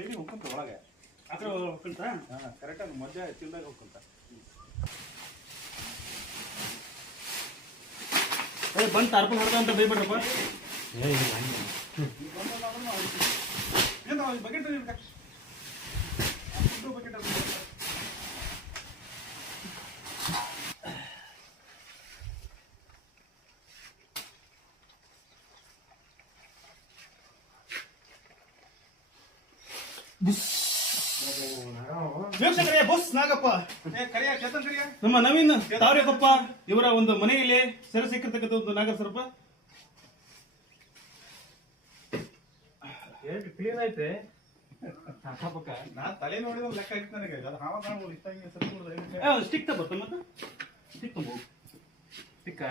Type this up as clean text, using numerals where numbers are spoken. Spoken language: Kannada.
ಸೈಡಿಗೆ ಹೋಗ್ಕೊಂತ ಒಳಗೆ ಆ ಕಡೆ ಹೋಗ್ಕೊಂತ ಕರೆಕ್ಟಾಗಿ ಮಧ್ಯ ತಿಂದಾಗ ಹೋಗ್ಕೊಂತ ಬಂದು ತಾರ್ಪಲ್ ಹೊಡೆದ ಅಂತ ಬೈಬಿಡ್ರಪ್ಪ. ಬಕೆಟ್ ಬಕೆಟ್ ವೀಕ್ಷಕರೇ, ಬಸ್ ನಾಗಪ್ಪ ಕರಿಯ ಚೇತನ್ ಕರಿಯ ನಮ್ಮ ನವೀನ್ ತಾವರೆಕೊಪ್ಪ ಇವರ ಒಂದು ಮನೆಯಲ್ಲಿ ಸೆರೆ ಸಿಕ್ಕಿರ್ತಕ್ಕಂಥ ಒಂದು ನಾಗರ ಸರ್ಪ. ಕ್ಲೀನ್ ಐತೆ. ನಾ ತಲೆ ನೋಡಿದ ಲೆಕ್ಕ ಇತ್ತು ನನಗೆ. ಅದು ಹಾವ ಕಾಣ್ಬೋದು ಇಷ್ಟಾಗಿ ಸತ್ತು ಸ್ಟಿಕ್ ತಗೋತ ಮತ್ತೆ ಸ್ಟಿಕ್ ತಗೋದು ಸ್ಟಿಕ್ಕ